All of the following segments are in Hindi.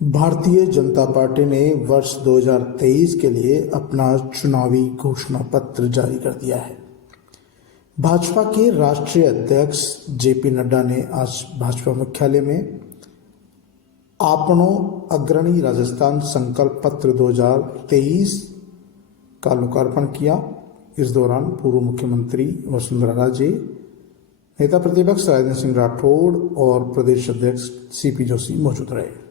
भारतीय जनता पार्टी ने वर्ष 2023 के लिए अपना चुनावी घोषणा पत्र जारी कर दिया है। भाजपा के राष्ट्रीय अध्यक्ष जेपी नड्डा ने आज भाजपा मुख्यालय में आपनो अग्रणी राजस्थान संकल्प पत्र 2023 का लोकार्पण किया। इस दौरान पूर्व मुख्यमंत्री वसुंधरा राजे, नेता प्रतिपक्ष राजेंद्र सिंह राठौड़ और प्रदेश अध्यक्ष सीपी जोशी मौजूद रहे।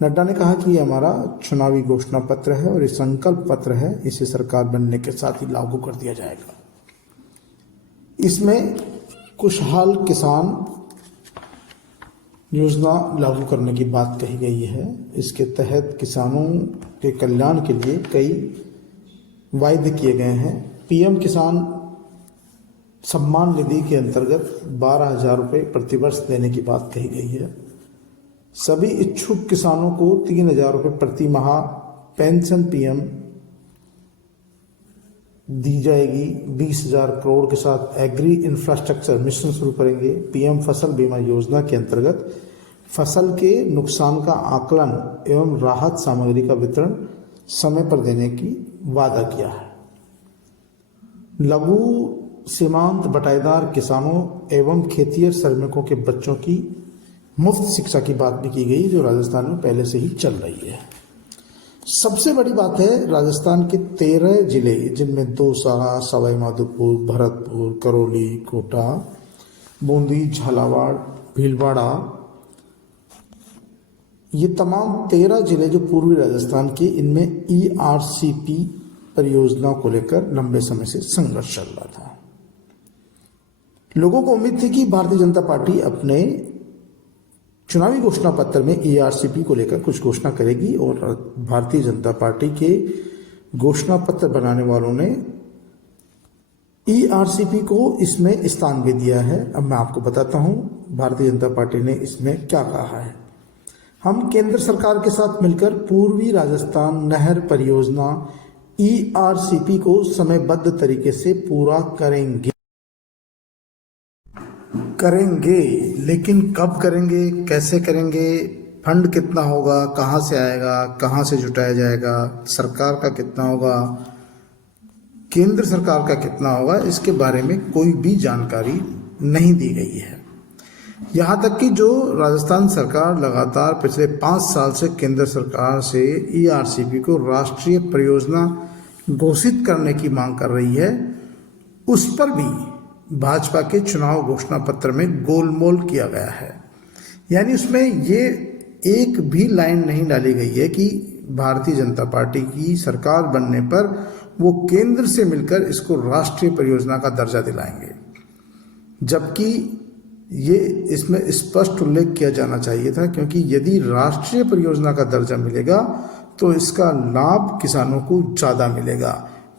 नड्डा ने कहा कि ये हमारा चुनावी घोषणा पत्र है और ये संकल्प पत्र है, इसे सरकार बनने के साथ ही लागू कर दिया जाएगा। इसमें खुशहाल किसान योजना लागू करने की बात कही गई है। इसके तहत किसानों के कल्याण के लिए कई वायदे किए गए हैं। पीएम किसान सम्मान निधि के अंतर्गत 12,000 रुपये प्रतिवर्ष देने की बात कही गई है। सभी इच्छुक किसानों को 3,000 रुपये प्रति माह पेंशन पीएम दी जाएगी। 20,000 करोड़ के साथ एग्री इंफ्रास्ट्रक्चर मिशन शुरू करेंगे। पीएम फसल बीमा योजना के अंतर्गत फसल के नुकसान का आकलन एवं राहत सामग्री का वितरण समय पर देने की वादा किया है। लघु सीमांत बटाईदार किसानों एवं खेतिहर श्रमिकों के बच्चों की मुफ्त शिक्षा की बात भी की गई, जो राजस्थान में पहले से ही चल रही है। सबसे बड़ी बात है, राजस्थान के 13 जिले, जिनमें दौसा, सवाई माधोपुर, भरतपुर, करौली, कोटा, बूंदी, झालावाड़, भीलवाड़ा, ये तमाम 13 जिले जो पूर्वी राजस्थान के, इनमें ईआरसीपी परियोजना को लेकर लंबे समय से संघर्ष चल रहा था। लोगों को उम्मीद थी कि भारतीय जनता पार्टी अपने चुनावी घोषणा पत्र में ईआरसीपी को लेकर कुछ घोषणा करेगी और भारतीय जनता पार्टी के घोषणा पत्र बनाने वालों ने ईआरसीपी को इसमें स्थान भी दिया है। अब मैं आपको बताता हूं भारतीय जनता पार्टी ने इसमें क्या कहा है। हम केंद्र सरकार के साथ मिलकर पूर्वी राजस्थान नहर परियोजना ईआरसीपी को समयबद्ध तरीके से पूरा करेंगे, लेकिन कब करेंगे, कैसे करेंगे, फंड कितना होगा, कहां से आएगा, कहां से जुटाया जाएगा, सरकार का कितना होगा, केंद्र सरकार का कितना होगा, इसके बारे में कोई भी जानकारी नहीं दी गई है। यहां तक कि जो राजस्थान सरकार लगातार पिछले 5 साल से केंद्र सरकार से ईआरसीपी को राष्ट्रीय परियोजना घोषित करने की मांग कर रही है, उस पर भी भाजपा के चुनाव घोषणा पत्र में गोलमोल किया गया है। यानी उसमें ये एक भी लाइन नहीं डाली गई है कि भारतीय जनता पार्टी की सरकार बनने पर वो केंद्र से मिलकर इसको राष्ट्रीय परियोजना का दर्जा दिलाएंगे, जबकि ये इसमें स्पष्ट उल्लेख किया जाना चाहिए था, क्योंकि यदि राष्ट्रीय परियोजना का दर्जा मिलेगा तो इसका लाभ किसानों को ज़्यादा मिलेगा,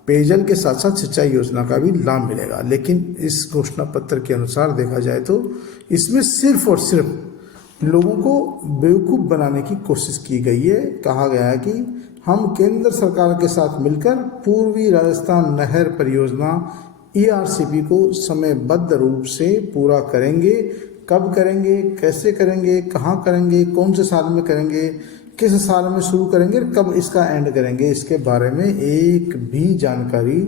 पेयजल के साथ साथ सिंचाई योजना का भी लाभ मिलेगा। लेकिन इस घोषणा पत्र के अनुसार देखा जाए तो इसमें सिर्फ और सिर्फ लोगों को बेवकूफ़ बनाने की कोशिश की गई है। कहा गया है कि हम केंद्र सरकार के साथ मिलकर पूर्वी राजस्थान नहर परियोजना ईआरसीपी को समयबद्ध रूप से पूरा करेंगे। कब करेंगे, कैसे करेंगे, कहाँ करेंगे, कौन से साल में करेंगे, किस साल में शुरू करेंगे, कब इसका एंड करेंगे, इसके बारे में एक भी जानकारी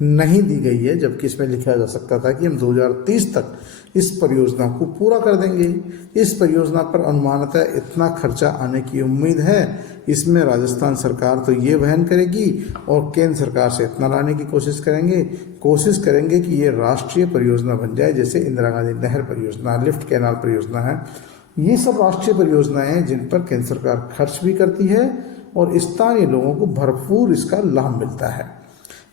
नहीं दी गई है। जबकि इसमें लिखा जा सकता था कि हम 2030 तक इस परियोजना को पूरा कर देंगे। इस परियोजना पर अनुमानतः इतना खर्चा आने की उम्मीद है। इसमें राजस्थान सरकार तो ये वहन करेगी और केंद्र सरकार से इतना लाने की कोशिश करेंगे कि ये राष्ट्रीय परियोजना बन जाए, जैसे इंदिरा गांधी नहर परियोजना, लिफ्ट कैनाल परियोजना है। ये सब राष्ट्रीय परियोजनाएं हैं जिन पर केंद्र सरकार खर्च भी करती है और स्थानीय लोगों को भरपूर इसका लाभ मिलता है।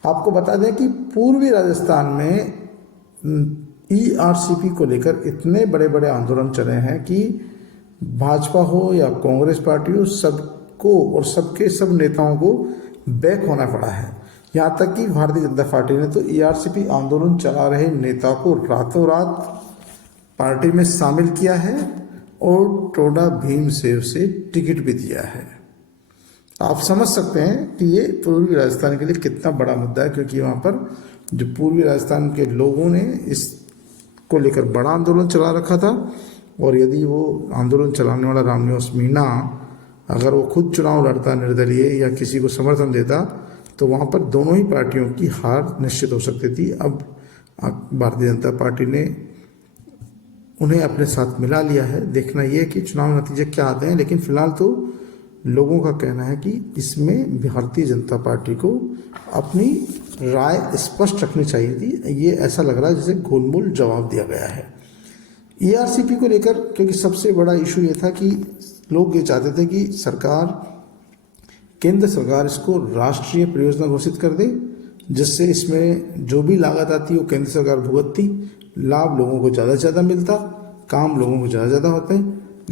आपको बता दें कि पूर्वी राजस्थान में ईआरसीपी को लेकर इतने बड़े बड़े आंदोलन चले हैं कि भाजपा हो या कांग्रेस पार्टी हो, सबको और सबके सब नेताओं को बैक होना पड़ा है। यहाँ तक कि भारतीय जनता पार्टी ने तो ईआरसीपी आंदोलन चला रहे नेता को रातों रात पार्टी में शामिल किया है और टोडा भीमसेव से टिकट भी दिया है। आप समझ सकते हैं कि ये पूर्वी राजस्थान के लिए कितना बड़ा मुद्दा है, क्योंकि वहाँ पर जो पूर्वी राजस्थान के लोगों ने इसको लेकर बड़ा आंदोलन चला रखा था। और यदि वो आंदोलन चलाने वाला रामनिवास मीणा अगर वो खुद चुनाव लड़ता निर्दलीय या किसी को समर्थन देता तो वहाँ पर दोनों ही पार्टियों की हार निश्चित हो सकती थी। अब भारतीय जनता पार्टी ने उन्हें अपने साथ मिला लिया है। देखना यह कि चुनाव नतीजे क्या आते हैं, लेकिन फिलहाल तो लोगों का कहना है कि इसमें भारतीय जनता पार्टी को अपनी राय स्पष्ट रखनी चाहिए थी। ये ऐसा लग रहा है जैसे गोलमोल जवाब दिया गया है। ईआरसीपी को लेकर, क्योंकि सबसे बड़ा इशू ये था कि लोग ये चाहते थे कि केंद्र सरकार इसको राष्ट्रीय परियोजना घोषित कर दे, जिससे इसमें जो भी लागत आती है वो केंद्र सरकार भुगतती, लाभ लोगों को ज़्यादा से ज़्यादा मिलता, काम लोगों को ज़्यादा ज़्यादा होते,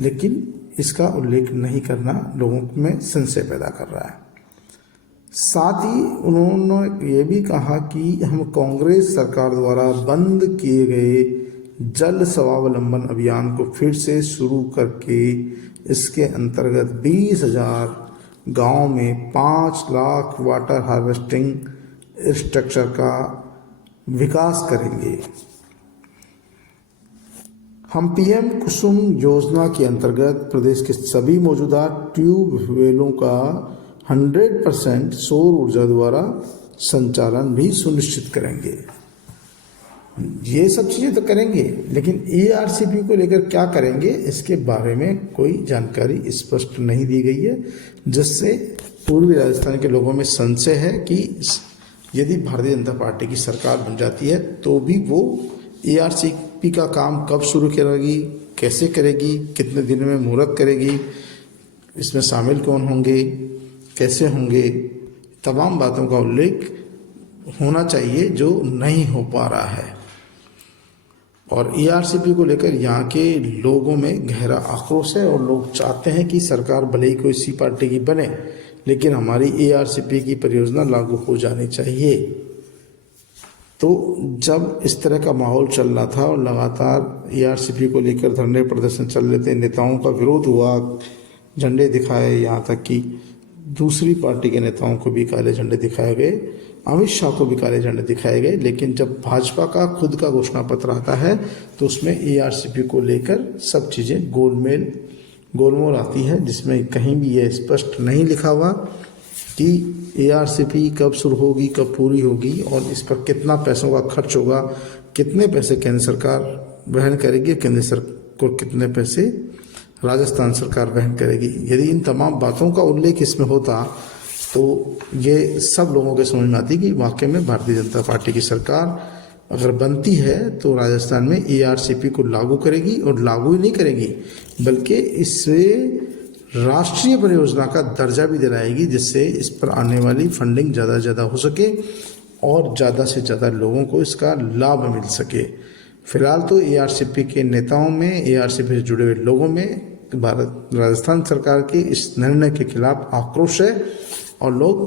लेकिन इसका उल्लेख नहीं करना लोगों में संशय पैदा कर रहा है। साथ ही उन्होंने ये भी कहा कि हम कांग्रेस सरकार द्वारा बंद किए गए जल स्वावलंबन अभियान को फिर से शुरू करके इसके अंतर्गत 20,000 गाँव में 5 लाख वाटर हार्वेस्टिंग स्ट्रक्चर का विकास करेंगे। हम पीएम कुसुम योजना के अंतर्गत प्रदेश के सभी मौजूदा ट्यूबवेलों का 100% सौर ऊर्जा द्वारा संचालन भी सुनिश्चित करेंगे। ये सब चीज़ें तो करेंगे, लेकिन ईआरसीपी को लेकर क्या करेंगे इसके बारे में कोई जानकारी स्पष्ट नहीं दी गई है, जिससे पूर्वी राजस्थान के लोगों में संशय है कि यदि भारतीय जनता पार्टी की सरकार बन जाती है तो भी वो ईआरसीपी का काम कब शुरू करेगी, कैसे करेगी, कितने दिन में मुहूर्त करेगी, इसमें शामिल कौन होंगे, कैसे होंगे, तमाम बातों का उल्लेख होना चाहिए जो नहीं हो पा रहा है। और ईआरसीपी को लेकर यहाँ के लोगों में गहरा आक्रोश है और लोग चाहते हैं कि सरकार भले ही कोई सी पार्टी की बने, लेकिन हमारी ईआरसीपी की परियोजना लागू हो जानी चाहिए। तो जब इस तरह का माहौल चल रहा था और लगातार ईआरसीपी को लेकर धरने प्रदर्शन चल रहे थे, नेताओं का विरोध हुआ, झंडे दिखाए, यहाँ तक कि दूसरी पार्टी के नेताओं को भी काले झंडे दिखाए गए, अमित शाह को भी काले झंडे दिखाए गए, लेकिन जब भाजपा का खुद का घोषणा पत्र आता है तो उसमें ईआरसीपी को लेकर सब चीज़ें गोलमोल आती है, जिसमें कहीं भी ये स्पष्ट नहीं लिखा हुआ कि ईआरसीपी कब शुरू होगी, कब पूरी होगी और इस पर कितना पैसों का खर्च होगा, कितने पैसे केंद्र सरकार वहन करेगी, केंद्र सरकार को कितने पैसे राजस्थान सरकार वहन करेगी। यदि इन तमाम बातों का उल्लेख इसमें होता तो ये सब लोगों के समझ में आती कि वाकई में भारतीय जनता पार्टी की सरकार अगर बनती है तो राजस्थान में ईआरसीपी को लागू करेगी, और लागू ही नहीं करेगी बल्कि इससे राष्ट्रीय परियोजना का दर्जा भी दिलाएगी, जिससे इस पर आने वाली फंडिंग ज़्यादा से ज़्यादा हो सके और ज़्यादा से ज़्यादा लोगों को इसका लाभ मिल सके। फिलहाल तो ईआरसीपी के नेताओं में, ईआरसीपी से जुड़े हुए लोगों में राजस्थान सरकार के इस निर्णय के खिलाफ आक्रोश है और लोग